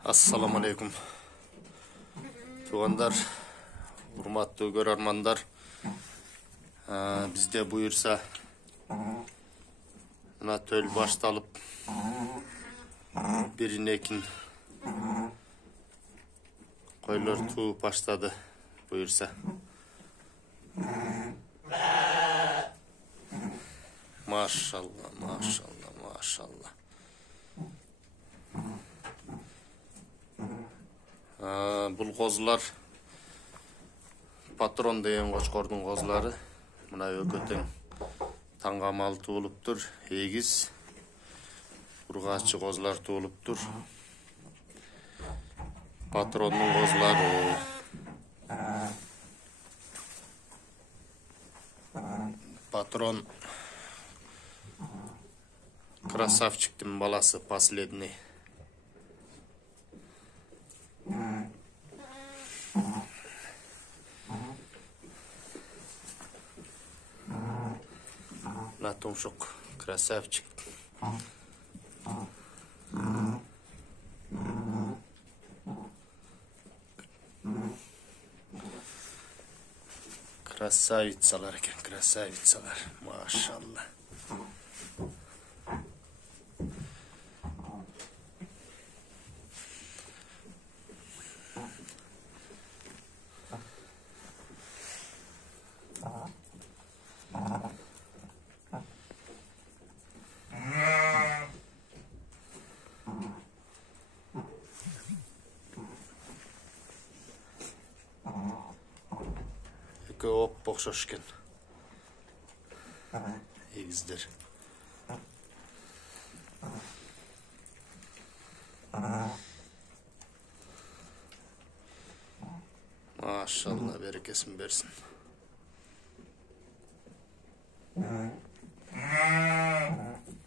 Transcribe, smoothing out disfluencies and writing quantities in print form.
Assalamu alaikum. Туғандар, урматтуу көрөрмандар, бизде буюрса мына төл башталып, бирин-экин койлор тууп баштады буюрса. Машалла, машалла, машалла. Бұл козулар патрон деген кочкордун козулары. Мына өкөтөң таңгамал туулуптур, эгиз ургааччы козулар туулуптур. Патрондун козулары. Патрон красавчиктин баласы, последний. На тумшук, красавчик. Красавицалар экен, красавицалар, машалла. Көп окшош экен. Эгиздер. Машалла, берекесин берсин.